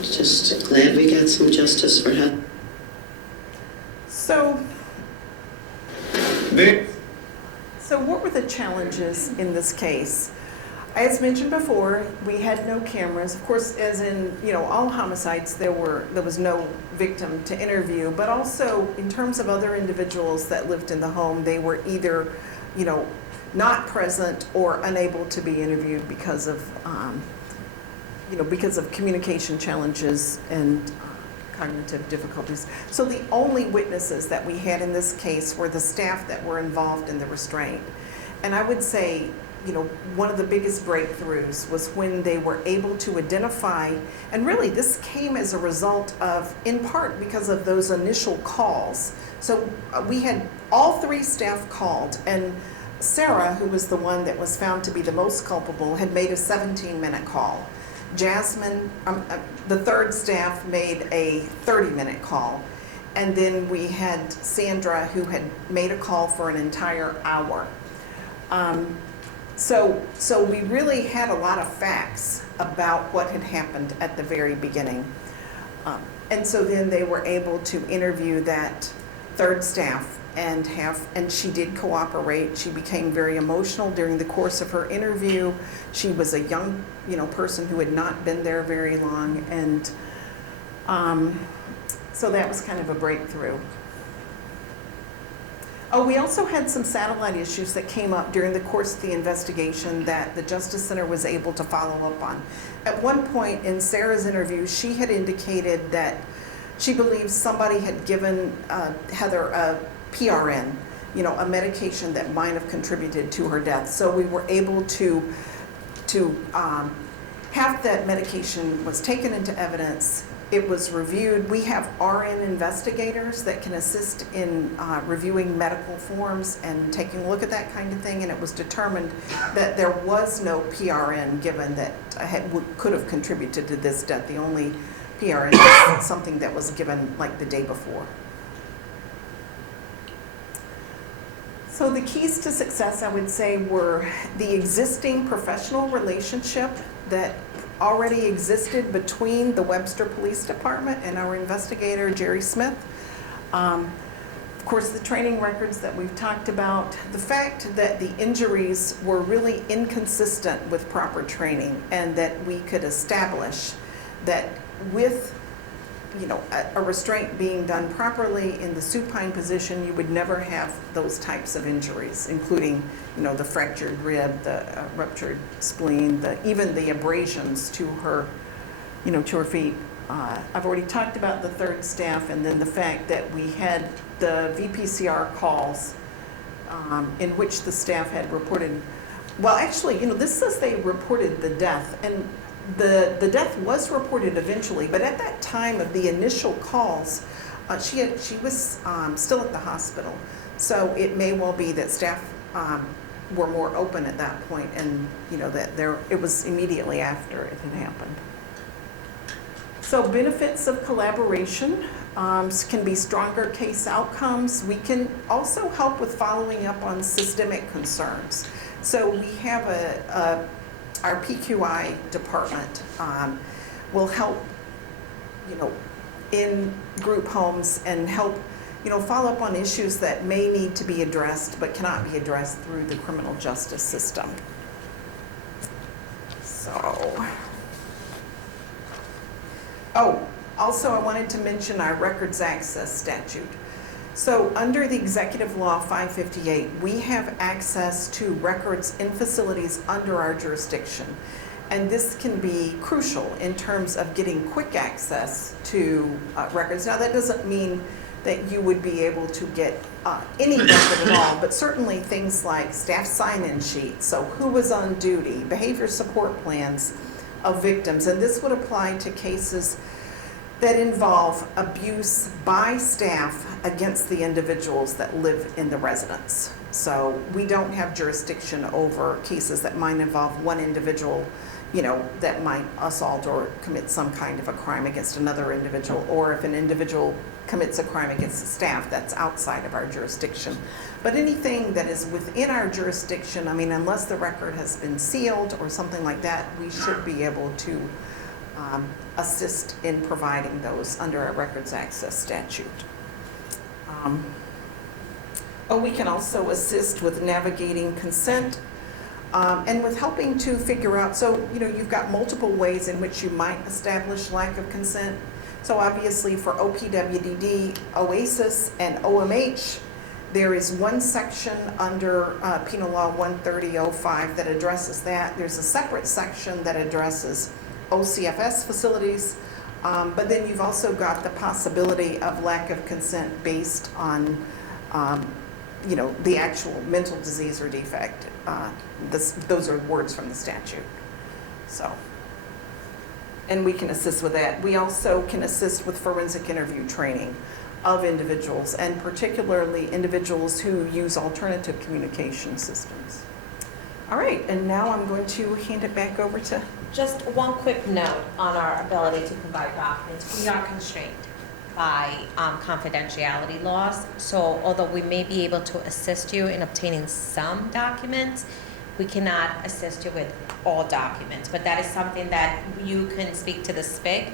Just glad we got some justice for her. So what were the challenges in this case? As mentioned before, we had no cameras. Of course, as in, all homicides, there was no victim to interview, but also in terms of other individuals that lived in the home, they were either, not present or unable to be interviewed because of, because of communication challenges and cognitive difficulties. So the only witnesses that we had in this case were the staff that were involved in the restraint. And I would say, one of the biggest breakthroughs was when they were able to identify, and really this came as a result of, in part because of those initial calls. So we had all 3 staff called, and Sarah, who was the one that was found to be the most culpable, had made a 17-minute call. Jasmine, the 3rd staff, made a 30-minute call. And then we had Sandra, who had made a call for an entire hour. So we really had a lot of facts about what had happened at the very beginning. And so then they were able to interview that 3rd staff and she did cooperate. She became very emotional during the course of her interview. She was a young, person who had not been there very long, and so that was kind of a breakthrough. Oh, we also had some satellite issues that came up during the course of the investigation that the Justice Center was able to follow up on. At one point in Sarah's interview, she had indicated that she believes somebody had given Heather a PRN, a medication that might have contributed to her death. So we were able to have that medication was taken into evidence. It was reviewed. We have RN investigators that can assist in reviewing medical forms and taking a look at that kind of thing, and it was determined that there was no PRN given that could have contributed to this death. The only PRN is something that was given like the day before. So the keys to success, I would say, were the existing professional relationship that already existed between the Webster Police Department and our investigator, Jerry Smith. Of course, the training records that we've talked about, the fact that the injuries were really inconsistent with proper training, and that we could establish that with a restraint being done properly in the supine position, you would never have those types of injuries, including the fractured rib, the ruptured spleen, even the abrasions to her feet. I've already talked about the third staff, and then the fact that we had the VPCR calls in which the staff had reported, well, actually, this says they reported the death, and the death was reported eventually, but at that time of the initial calls, she was still at the hospital. So it may well be that staff were more open at that point, and that it was immediately after it had happened. So benefits of collaboration can be stronger case outcomes. We can also help with following up on systemic concerns. So we have our PQI department will help, in group homes and help, follow up on issues that may need to be addressed but cannot be addressed through the criminal justice system. So, also I wanted to mention our records access statute. So under the Executive Law 558, we have access to records in facilities under our jurisdiction. And this can be crucial in terms of getting quick access to records. Now that doesn't mean that you would be able to get any record at all, but certainly things like staff sign-in sheets, so who was on duty, behavior support plans of victims, and this would apply to cases that involve abuse by staff against the individuals that live in the residence. So we don't have jurisdiction over cases that might involve one individual, that might assault or commit some kind of a crime against another individual, or if an individual commits a crime against the staff, that's outside of our jurisdiction. But anything that is within our jurisdiction, unless the record has been sealed or something like that, we should be able to assist in providing those under our records access statute. We can also assist with navigating consent and with helping to figure out, so you've got multiple ways in which you might establish lack of consent. So obviously for OPWDD, OASIS, and OMH, there is one section under Penal Law 130.05 that addresses that. There's a separate section that addresses OCFS facilities, but then you've also got the possibility of lack of consent based on the actual mental disease or defect. Those are words from the statute. So, and we can assist with that. We also can assist with forensic interview training of individuals, and particularly individuals who use alternative communication systems. All right, and now I'm going to hand it back over to... Just one quick note on our ability to provide documents. We are constrained by confidentiality laws. So although we may be able to assist you in obtaining some documents, we cannot assist you with all documents. But that is something that you can speak to the SPIC,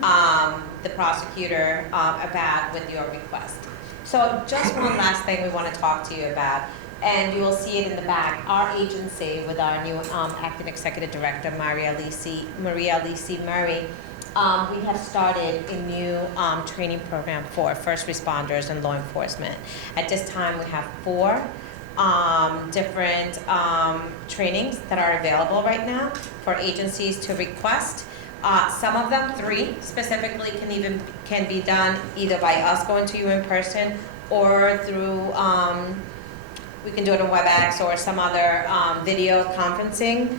the prosecutor, about with your request. So just one last thing we want to talk to you about, and you will see it in the back. Our agency, with our new acting executive director, Maria Lisi Murray, we have started a new training program for first responders and law enforcement. At this time, we have 4 different trainings that are available right now for agencies to request. Some of them, 3 specifically, can be done either by us going to you in person or through we can do it on WebEx or some other video conferencing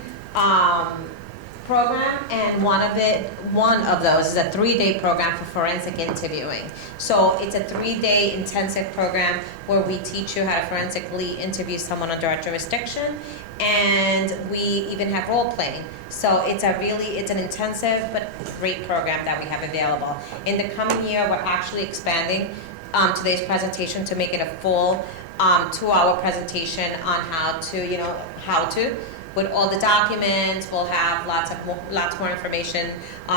program, and one of those is a 3-day program for forensic interviewing. So it's a 3-day intensive program where we teach you how to forensically interview someone under our jurisdiction, and we even have role playing. So it's an intensive but great program that we have available. In the coming year, we're actually expanding today's presentation to make it a full 2-hour presentation on how to with all the documents. We'll have lots more information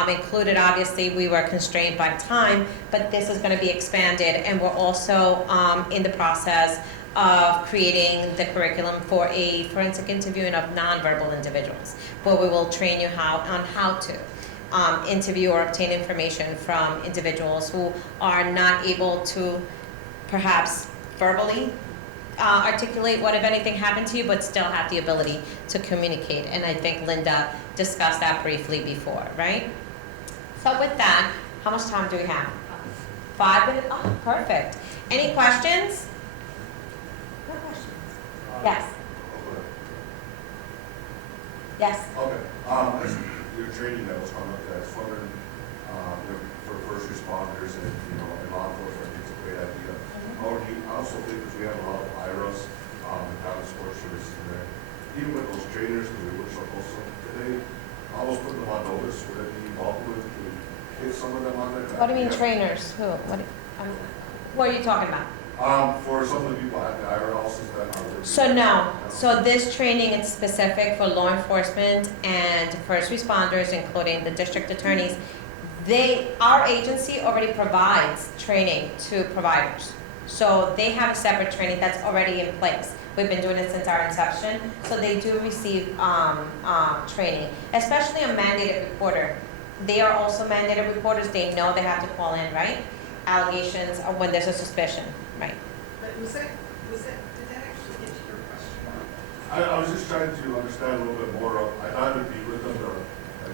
included. Obviously, we were constrained by time, but this is going to be expanded, and we're also in the process of creating the curriculum for a forensic interviewing of nonverbal individuals, where we will train you on how to interview or obtain information from individuals who are not able to perhaps verbally articulate what, if anything, happened to you, but still have the ability to communicate. And I think Linda discussed that briefly before, right? So with that, how much time do we have? 5 minutes? Oh, perfect. Any questions? No questions. Yes. Yes. Okay. Your training that was coming up, I was wondering, for first responders and, and law enforcement, it's a great idea. I also think that we have a lot of IRAs, down in sports services in there. Even with those trainers, because we were supposed to, today, almost put them on notice, would it be involvement to get some of them on there? What do you mean trainers? Who? What are you talking about? For some of the people at the IRA houses that are working. So no. So this training is specific for law enforcement and first responders, including the district attorneys. Our agency already provides training to providers. So they have a separate training that's already in place. We've been doing it since our inception. So they do receive training, especially a mandated reporter. They are also mandated reporters. They know they have to call in, right? Allegations of when there's a suspicion, right? But did that actually get to your question? I was just trying to understand a little bit more of, I'd rather be with them,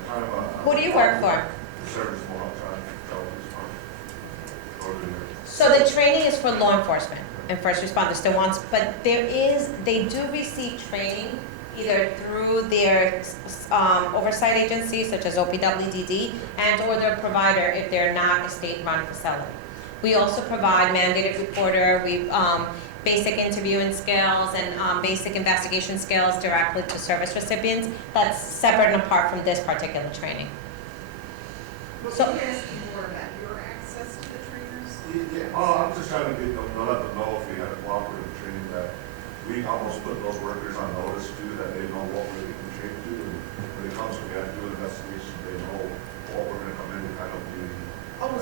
kind of a. Who do you work for? The service more, I'm trying to tell this part. So the training is for law enforcement and first responders, the ones, but they do receive training either through their oversight agencies such as OPWDD and or their provider if they're not a state-run facility. We also provide mandated reporter, basic interviewing skills and basic investigation skills directly to service recipients. That's separate and apart from this particular training. So, can you ask me more about your access to the trainers? Yeah. I'm just trying to let them know if we had a cooperative training that we almost put those workers on notice too, that they know what we're getting trained to, and when it comes to we have to do an investigation, they know what we're going to come in and kind of do.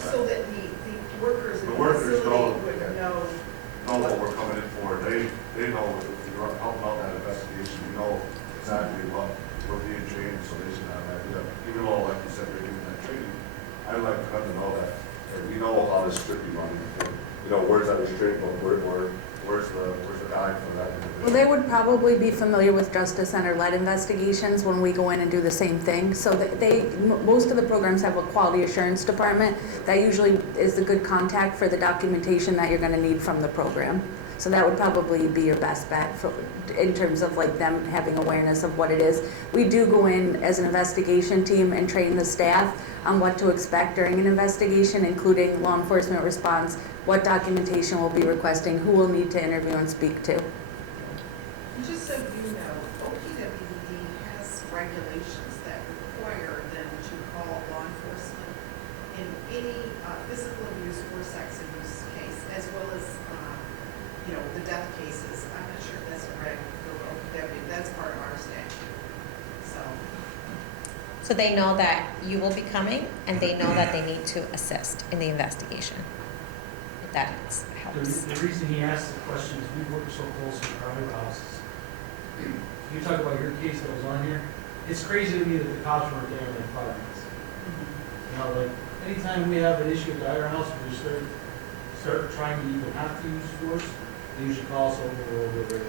So that the workers in the workers facility would know what we're coming in for. They know if we're helping out that investigation, we know exactly what we're being trained, so they should have an idea. Even though, like you said, they're giving that training, I'd like for them to know that we know how this should be running. Where's that restraint, but where's the guide for that individual? Well, they would probably be familiar with Justice Center-led investigations when we go in and do the same thing. So most of the programs have a quality assurance department that usually is the good contact for the documentation that you're going to need from the program. So that would probably be your best bet in terms of like them having awareness of what it is. We do go in as an investigation team and train the staff on what to expect during an investigation, including law enforcement response, what documentation we'll be requesting, who we'll need to interview and speak to. Just so you know, OPWDD has regulations that require them to call law enforcement in any physical abuse or sex abuse case, as well as the death cases. I'm not sure if that's a reg for OPWDD. That's part of our statute. So they know that you will be coming, and they know that they need to assist in the investigation. If that helps. The reason he asked the question is we work so close with private houses. You talk about your case that was on here. It's crazy to me that the cops weren't there in like 5 minutes. Like anytime we have an issue at the IR house, we start trying to even have to use force. They usually call us over.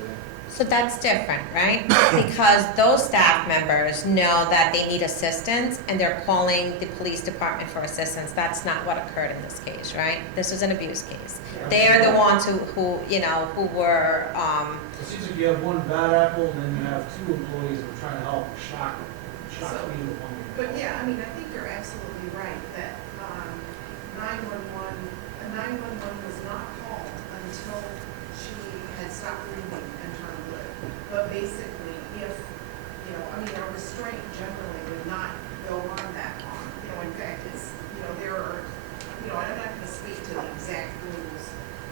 So that's different, right? Because those staff members know that they need assistance and they're calling the police department for assistance. That's not what occurred in this case, right? This was an abuse case. They're the ones who were. It seems like you have one bad apple and then you have 2 employees that are trying to help shock me. But yeah, I think you're absolutely right that 911 was not called until she had stopped breathing and turned blue. But basically, if a restraint generally would not go on that long. In fact, it's there are I'm not going to speak to the exact rules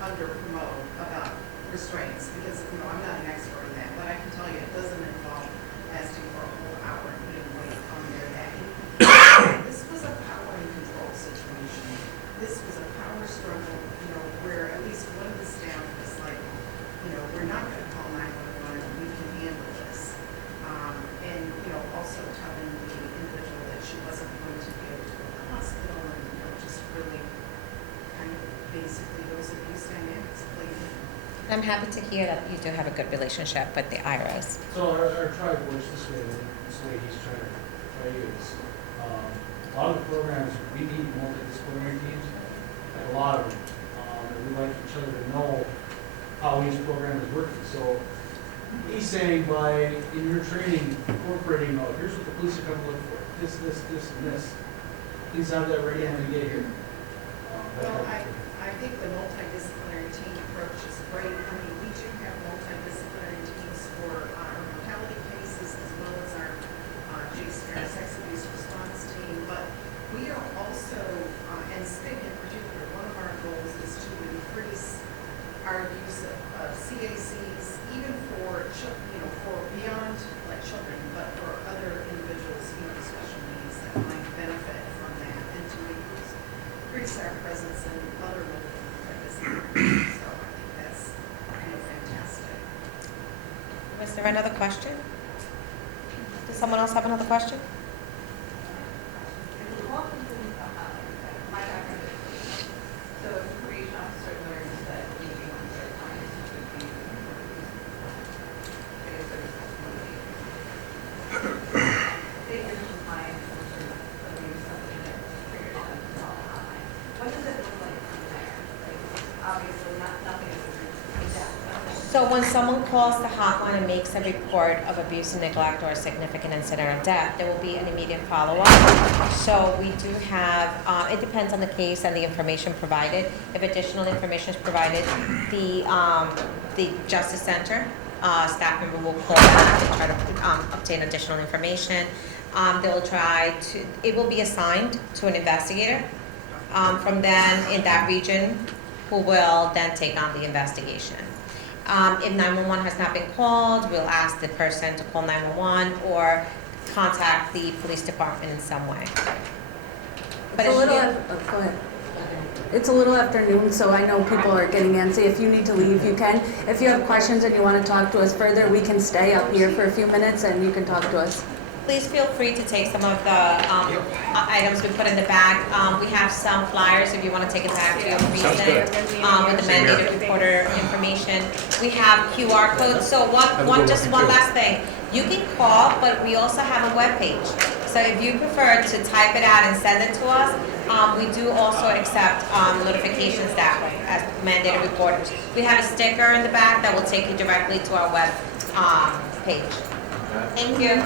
under promote about restraints because I'm not an expert in that, but I can tell you it doesn't involve lasting for a whole hour and being way on there that this was a power and control situation. This was a power struggle, you know, where at least one of the staff was like, you know, we're not going to call 911, we can handle this. And, you know, also telling the individual that she wasn't going to be able to go to the hospital and, you know, just really kind of basically those abuse dynamics played in. I'm happy to hear that you do have a good relationship with the IRAs. So our tribe works this way, he's trying to use. A lot of the programs, we need multidisciplinary teams, like a lot of them. And we like each other to know how each program is working. So he's saying by, in your training, incorporating, oh, here's what the police are coming to look for, this, and this. Please have that ready when we get here. Well, I think the multidisciplinary team approach is great. I mean, we do have multidisciplinary teams for our mortality cases as well as our sex abuse response team. But we are also, and SPIG in particular, one of our goals is to increase our use of CACs, even for, you know, for beyond like children, but for other individuals, you know, with special needs that might benefit from that, and to increase our presence in other local multidisciplinaries. So I think that's kind of fantastic. Was there another question? Does someone else have another question? So when someone calls the hotline and makes a report of abuse and neglect or a significant incident of death, there will be an immediate follow-up. So we do have, it depends on the case and the information provided. If additional information is provided, the Justice Center staff member will call back to try to obtain additional information. They will try to, it will be assigned to an investigator from then in that region who will then take on the investigation. If 911 has not been called, we'll ask the person to call 911 or contact the police department in some way. But Go ahead. It's a little afternoon, so I know people are getting antsy. If you need to leave, you can. If you have questions and you want to talk to us further, we can stay up here for a few minutes and you can talk to us. Please feel free to take some of the items we put in the bag. We have some flyers if you want to take it back to your precinct with the mandated reporter information. We have QR codes. So one last thing. You can call, but we also have a webpage. So if you prefer to type it out and send it to us, we do also accept notifications that way as mandated reporters. We have a sticker in the back that will take you directly to our web page. Thank you.